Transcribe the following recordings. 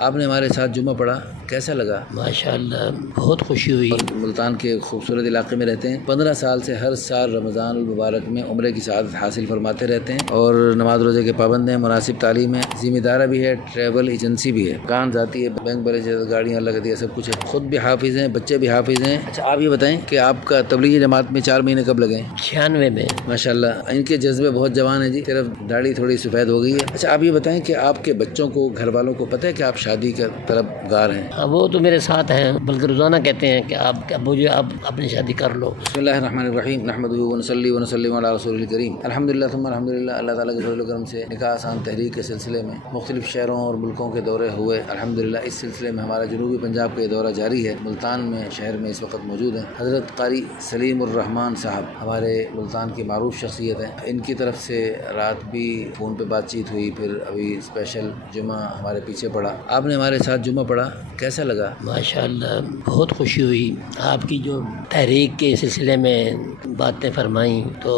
آپ نے ہمارے ساتھ جمعہ پڑھا، کیسا لگا؟ ماشاءاللہ بہت خوشی ہوئی۔ ملتان کے خوبصورت علاقے میں رہتے ہیں، 15 سال سے ہر سال رمضان المبارک میں عمرے کی سعادت حاصل فرماتے رہتے ہیں اور نماز روزے کے پابند ہیں، مناسب تعلیم ہے، ذمہ دارہ بھی ہے، ٹریول ایجنسی بھی ہے، کان ذاتی ہے، بینک بیلنس، گاڑیاں اللہ کا دیا سب کچھ ہے، خود بھی حافظ ہیں، بچے بھی حافظ ہیں۔ اچھا آپ یہ بتائیں کہ آپ کا تبلیغی جماعت میں 4 مہینے کب لگے؟ 96 میں۔ ماشاءاللہ ان کے جذبے بہت جوان ہیں جی، صرف داڑھی تھوڑی سفید ہو گئی ہے۔ اچھا آپ یہ بتائیں کہ آپ کے بچوں کو، گھر والوں کو پتہ ہے کہ آپ شادی کا طلبگار ہیں؟ ہاں وہ تو میرے ساتھ ہیں، بلکہ روزانہ کہتے ہیں کہ آپ ابو جی آپ اپنی شادی کر لو۔ بسم اللہ الرحمن الرحیم، نحمدہ ونصلی ونسلم علی رسول الکریم، الحمدللہ ثم الحمدللہ۔ اللہ تعالیٰ کے فضل و کرم سے نکاح آسان تحریک کے سلسلے میں مختلف شہروں اور ملکوں کے دورے ہوئے الحمدللہ۔ اس سلسلے میں ہمارا جنوبی پنجاب کا یہ دورہ جاری ہے۔ ملتان میں شہر میں اس وقت موجود ہیں حضرت قاری سلیم الرحمان صاحب، ہمارے ملتان کی معروف شخصیت ہیں۔ ان کی طرف سے رات بھی فون پہ بات چیت ہوئی، پھر ابھی اسپیشل جمعہ ہمارے پیچھے پڑا۔ آپ نے ہمارے ساتھ جمعہ پڑھا، کیسا لگا؟ ماشاءاللہ بہت خوشی ہوئی۔ آپ کی جو تحریک کے سلسلے میں باتیں فرمائیں تو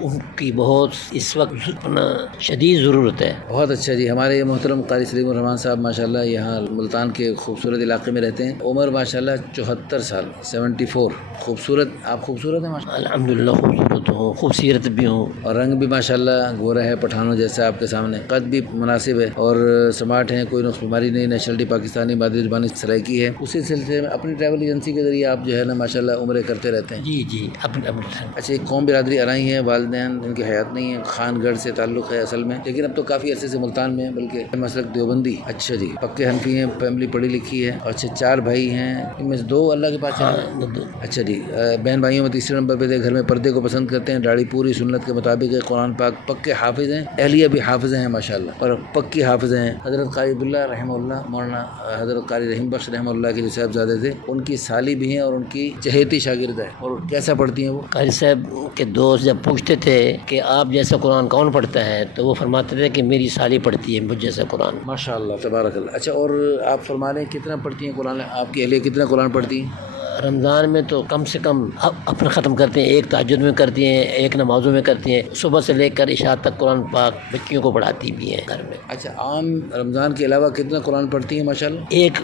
ان کی بہت اس وقت اپنا شدید ضرورت ہے۔ بہت اچھا جی، ہمارے یہ محترم قاری سلیم الرحمان صاحب ماشاءاللہ یہاں ملتان کے خوبصورت علاقے میں رہتے ہیں، عمر ماشاءاللہ 74 سال، 74۔ خوبصورت، آپ خوبصورت ہیں ماشاءاللہ؟ الحمدللہ خوبصورت ہوں، خوبصیرت بھی ہوں، اور رنگ بھی ماشاءاللہ گورا ہے پٹھانوں جیسا آپ کے سامنے، قد بھی مناسب ہے اور سمارٹ ہیں، کوئی نقص بیماری نہیں، نیشنلٹی پاکستانی، مادری زبانی سرائکی ہے۔ اسی سلسلے میں اپنی ٹریول ایجنسی کے ذریعے آپ جو ہے نا ماشاءاللہ عمرے کرتے رہتے ہیں؟ جی اپنے اچھا، ایک قوم برادری ارائی ہیں، والدین ان کی حیات نہیں ہے، خان گڑھ سے تعلق ہے اصل میں، لیکن اب تو کافی عرصے سے ملتان میں ہیں، بلکہ مسلک دیوبندی۔ اچھا جی، پکے حنفی ہیں، فیملی پڑھی لکھی ہے۔ اچھا 4 بھائی ہیں، ان میں سے 2 اللہ کے پاس ہیں۔ اچھا جی، بہن بھائیوں میں تیسرے نمبر پہ تھے، گھر میں پردے کو پسند کرتے ہیں، داڑھی پوری سنت کے مطابق ہے، قرآن پاک پکے حافظ ہیں، اہلیہ بھی حافظ ہیں ماشاءاللہ، اور پکی حافظ ہیں۔ حضرت قاری عبداللہ رحمہ اللہ، مولانا حضرت قاری رحیم بخش رحمہ اللہ کے جو صاحبزادے تھے، ان کی سالی بھی ہیں اور ان کی چہیتی شاگرد ہے۔ اور کیسا پڑھتی ہیں وہ؟ قاری صاحب کے دوست جب پوچھتے تھے کہ آپ جیسا قرآن کون پڑھتا ہے تو وہ فرماتے تھے کہ میری سالی پڑھتی ہے مجھ جیسا قرآن۔ ماشاءاللہ تبارک اللہ۔ اچھا اور آپ فرما رہے ہیں کتنا پڑھتی ہیں قرآن؟ آپ کی اہلیہ کتنا قرآن پڑھتی ہیں؟ رمضان میں تو کم سے کم اپنا ختم کرتے ہیں، ایک تہجد میں کرتی ہیں، ایک نمازوں میں کرتی ہیں، صبح سے لے کر عشاء تک قرآن پاک بچیوں کو پڑھاتی بھی ہیں گھر میں۔ اچھا عام رمضان کے علاوہ کتنا قرآن پڑھتی ہیں ماشاءاللہ؟ ایک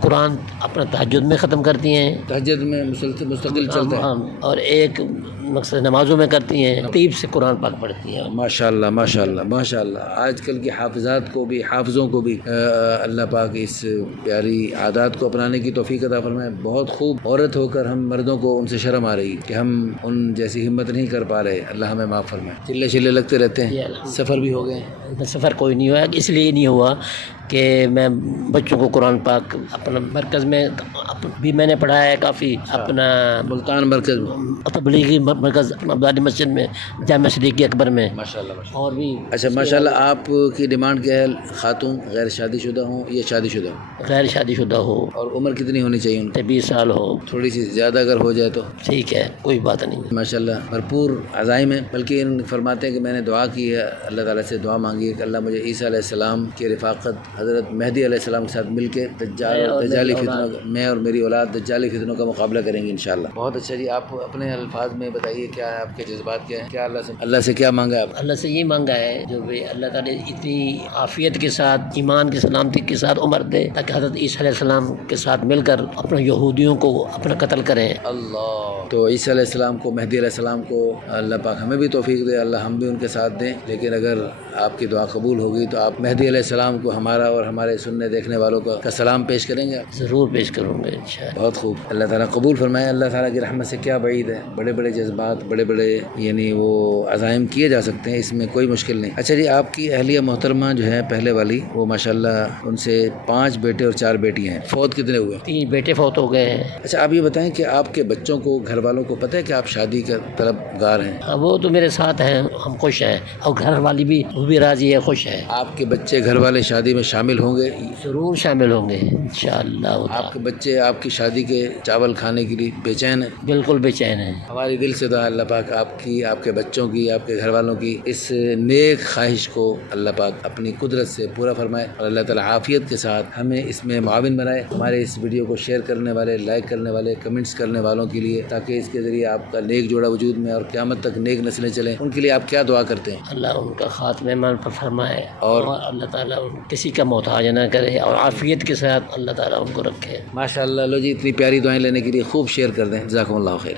قرآن اپنا تہجد میں ختم کرتی ہیں، تہجد میں مستقل چلتا ہے، اور ایک مقصد نمازوں میں کرتی ہیں، ترتیب سے قرآن پاک پڑھتی ہیں۔ ماشاءاللہ ماشاءاللہ ماشاءاللہ۔ آج کل کی حافظات کو بھی، حافظوں کو بھی اللہ پاک اس پیاری عادات کو اپنانے کی توفیق عطا فرمائے۔ بہت خوب، عورت ہو کر ہم مردوں کو ان سے شرم آ رہی کہ ہم ان جیسی ہمت نہیں کر پا رہے، اللہ ہمیں معاف فرمائے۔ چلے چلے لگتے رہتے ہیں، سفر بھی ہو گئے؟ سفر کوئی نہیں ہوا، اس لیے نہیں ہوا کہ میں بچوں کو قرآن پاک اپنا مرکز میں بھی میں نے پڑھایا ہے کافی، اپنا ملتان مرکز میں، تبلیغی مرکز عبدالعلی مسجد میں، جامعہ صدیقیہ اکبر میں، ماشاءاللہ ماشاءاللہ۔ اور بھی۔ اچھا ماشاءاللہ، آپ کی ڈیمانڈ کیا ہے؟ خاتون غیر شادی شدہ ہوں یا شادی شدہ ہوں؟ غیر شادی شدہ ہو، اور عمر کتنی ہونی چاہیے ان کی؟ 20 سال ہو، تھوڑی سی زیادہ اگر ہو جائے تو ٹھیک ہے، کوئی بات نہیں۔ ماشاءاللہ بھرپور عزائم ہے، بلکہ ان فرماتے ہیں کہ میں نے دعا کی ہے، اللہ تعالیٰ سے دعا مانگی ہے کہ اللہ مجھے عیسیٰ علیہ السلام کی رفاقت حضرت مہدی علیہ السلام کے ساتھ مل کے دجالی فتنوں، میں اور میری اولاد دجالی فتنوں کا مقابلہ کریں گے انشاءاللہ۔ بہت اچھا جی، آپ اپنے الفاظ میں بتائیے کیا ہے آپ کے جذبات، کیا ہیں؟ کیا اللہ سے کیا مانگا ہے آپ؟ اللہ سے یہ مانگا ہے جو بھی اللہ تعالیٰ اتنی عافیت کے ساتھ، ایمان کی سلامتی کے ساتھ عمر دے تاکہ حضرت عیسیٰ علیہ السلام کے ساتھ مل کر اپنے یہودیوں کو اپنا قتل کریں۔ اللہ، تو عیسیٰ علیہ السلام کو، مہدی علیہ السلام کو اللہ پاک ہمیں بھی توفیق دے، اللہ ہم بھی ان کے ساتھ دیں۔ لیکن اگر آپ کی دعا قبول ہوگی تو آپ مہدی علیہ السلام کو ہمارا اور ہمارے سننے دیکھنے والوں کا سلام پیش کریں گے؟ ضرور پیش کروں گے انشاءاللہ۔ بہت خوب، اللہ تعالیٰ قبول فرمائے۔ اللہ تعالیٰ کی رحمت سے کیا بعید ہے، بڑے بڑے جذبات، بڑے بڑے یعنی وہ عزائم کیے جا سکتے ہیں، اس میں کوئی مشکل نہیں۔ اچھا جی، آپ کی اہلیہ محترمہ جو ہے پہلے والی، وہ ماشاءاللہ ان سے 5 بیٹے اور 4 بیٹیاں ہیں، فوت کتنے ہوئے؟ 3 بیٹے فوت ہو گئے ہیں۔ اچھا آپ یہ بتائیں کہ آپ کے بچوں کو، گھر والوں کو پتہ ہے کہ آپ شادی کا طلبگار ہیں؟ ہاں وہ تو میرے ساتھ ہیں، ہم خوش ہیں، اور گھر والی بھی، وہ بھی راضی ہے، خوش ہے۔ آپ کے بچے، گھر والے شادی میں شامل ہوں گے؟ ضرور شامل ہوں گے انشاءاللہ۔ آپ کے بچے آپ کی شادی کے چاول کھانے کے لیے بے چین ہیں؟ بالکل بے چین ہیں۔ ہماری دل سے دعا اللہ پاک آپ کی، آپ کے بچوں کی، آپ کے گھر والوں کی اس نیک خواہش کو اللہ پاک اپنی قدرت سے پورا فرمائے، اور اللہ تعالیٰ عافیت کے ساتھ ہمیں اس میں معاون بنائے، ہمارے اس ویڈیو کو شیئر کرنے والے، لائک کرنے والے، کمنٹس کرنے والوں کے لیے، تاکہ اس کے ذریعے آپ کا نیک جوڑا وجود میں اور قیامت تک نیک نسلیں چلیں۔ ان کے لیے آپ کیا دعا کرتے ہیں؟ اللہ ان کا خاتمہ مہمان پر فرمائے اور اللہ تعالیٰ کسی کا محتاج نہ کرے اور عافیت کے ساتھ اللہ تعالیٰ ان کو رکھے. ماشاء اللہ. لو جی اتنی پیاری دعائیں لینے کے لیے خوب شیئر کر دیں. جزاکم اللہ خیر.